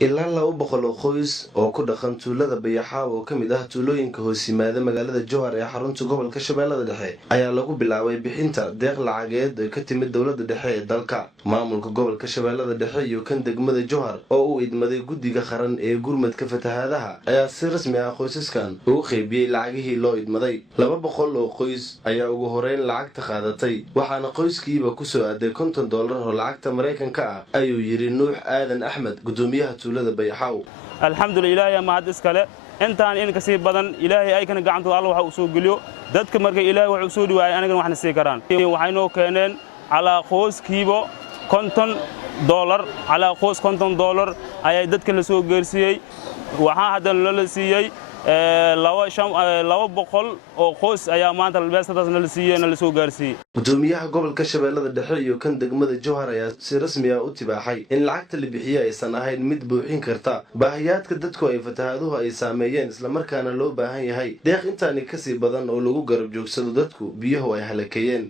ilaa 200 qoys oo ku dhaqan tuulada Bayaxaaw oo kamid ah tuulooyinka hoos yimaada magaalada Jowhar ee xarunta gobolka Shabeellada Dhexe ayaa lagu bilaabay bixinta deeq lacageed oo ka timid dawladda dhexe ee dalka. Maamulka gobolka Shabeellada Dhexe iyo kan degmada Jowhar oo uu idmaday guddiga qaran ee gurmadka fatahaadaha ayaa si rasmi ah qoysaskan ugu qaybiyay lacagihii loo idmaday. 200 oo qoys ayaa ugu horeyn lacagta qaadatay, waxaana qoyskiiba ku soo aaday $50 oo lacagta Mareykanka ah, ayuu yiri Nuux Aadan Axmed, gudoomiyaha tuulada Bayaxaaw. alxamdulillaah ya mahad iskale intaan in ka sii badan ilaahay ay kana gacantooda Allah waxa uu soo geliyo dadka markay ilaahay wax uu soo dhiwaay anagana waxna sii karaan. Waxay noo keeneen calaa qoyskiiba $50 calaa qoys $50 ayay dadka la soo gaarsiiyay. Waxaa hadda la siiyay 200 oo qoys ayaa maanta beesadaasna la siiyay la soo gaarsiiyay. Gudoomiyaha gobolka Shabeellada Dhexe iyo kan degmada Jowhar ayaa si rasmi ah u tibaaxay in lacagta la bixiyay aysan ahayn mid buuxin karta baahiyaadka dadku ay fatahaaduhu ay saameeyeen, isla markaana loo baahan yahay deeq intaani ka sii badan oo lagu garab joogsado dadku biyaha ay halakeeyeen.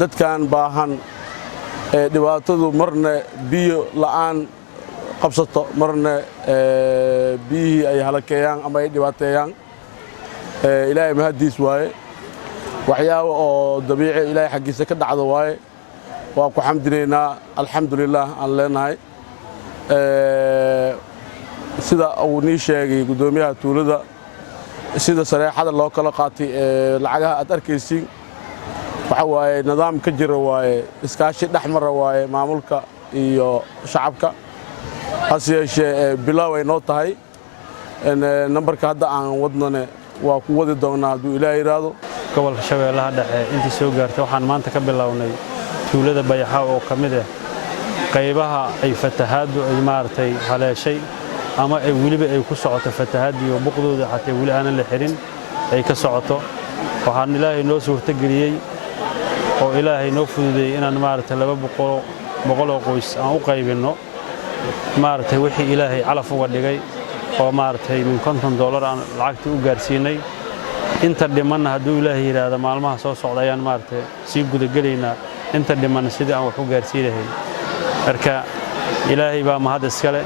dadkan baahan dhibaatadu marna biyo la'aan qabsato, marna biyihii ay halakeeyaan ama ay dhibaateeyaan. ilaahay mahadiis waaye, waxyaabo oo dabiici ilaahay xaggiisa ka dhacdo waaye. waa ku xamdinaynaa, alxamdulillaah aan leenahay. sida uu nii sheegay gudoomiyaha tuulada, sida sareexada loo kala qaatay lacagaha aad arkaysiin, waxa waaye nidaam ka jira waaye, iskaashi dhexmara waaye maamulka iyo shacabka. hase yeeshee bilow ay noo tahay nambarka hadda aan wadnane waa ku wadi doonaa hadduu ilaahay yiraahdo. gobolka Shabeellaha Dhexe intii soo gaartay waxaan maanta ka bilownay tuulada Bayaxaaw oo kamid ah qaybaha ay fatahaadu ay maartay haleeshay ama ay waliba ay ku socoto fatahaadii oo buqdooda xatay wali aan la xirin ay ka socoto. waxaan ilaahay noo suurta geliyay oo ilaahay noo fududeeyay inaan maartay 200 qoys aan u qaybino maartay wixii ilaahay calaf uga dhigay oo maartay min $50 aan lacagta u gaarsiinay. inta dhiman hadduu ilaahay yiraahdo maalmaha soo socda ayaan maartay si guda galeynaa inta dhiman sidii aan wax u gaarsiinahay. marka ilaahay baa mahad iskale,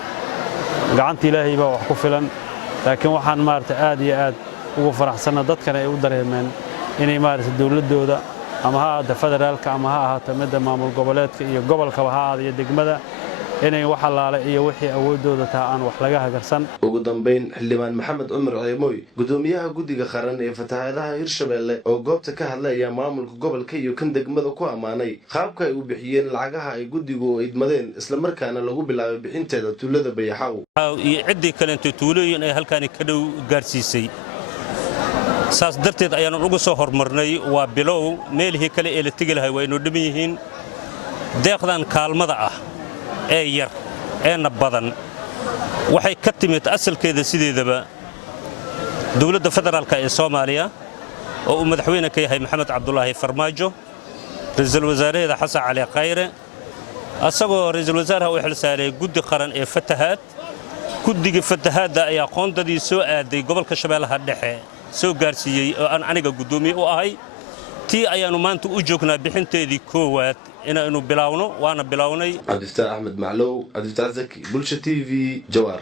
gacanta ilaahay baa wax ku filan. laakiin waxaan maartay aad iyo aad ugu faraxsanahay dadkan ay u dareemeen inay maartay dawladooda ama ha ahaato federaalka ama ha ahaato midda maamul goboleedka iyo gobolkaba ha ahaato iyo degmada inay wax alaale iyo wixii awoodooda taa aan wax laga hagarsan. ugu dambeyn xildhibaan Maxamed Cumar Ceemoy, gudoomiyaha guddiga qaran ee fatahaadaha Hirshabeelle oo goobta ka hadlay ayaa maamulka gobolka iyo kan degmada ku amaanay qaabka ay u bixiyeen lacagaha ay guddigu idmadeen, isla markaana lagu bilaabay bixinteeda tuulada Bayaxaaw iyo ciddii kale inta tuulooyin ay halkaan ka dhow gaarsiisay. saas darteed ayaan ugu soo hormarnay waa bilow meelihii kale ee la tagi lahay waa inuu dhiman yihiin. deeqdan kaalmada ah ee yar ee badan waxay ka timid asalkeeda sideedaba dawladda federaalka ee Soomaaliya oo uu madaxweyne ka yahay Maxamed Cabdullaahi Farmaajo, ra'iisul wasaaraha Xasan Cali Khayre, asagoo ra'iisul wasaaraha u xilsaaray guddi qaran ee fatahaad. guddiga fatahaadda ayaa qoondadii soo aaday gobolka Shabeellaha Dhexe soo gaarsiiyay oo aan aniga gudoomiye u ahay. tii ayaanu maanta u joognaa bixinteedii koowaad inaanu bilaawno waana bilawnay. Cabdifataax Axmed Maclow, Cabdifataax Zaki, Bulsha TV, Jowhar.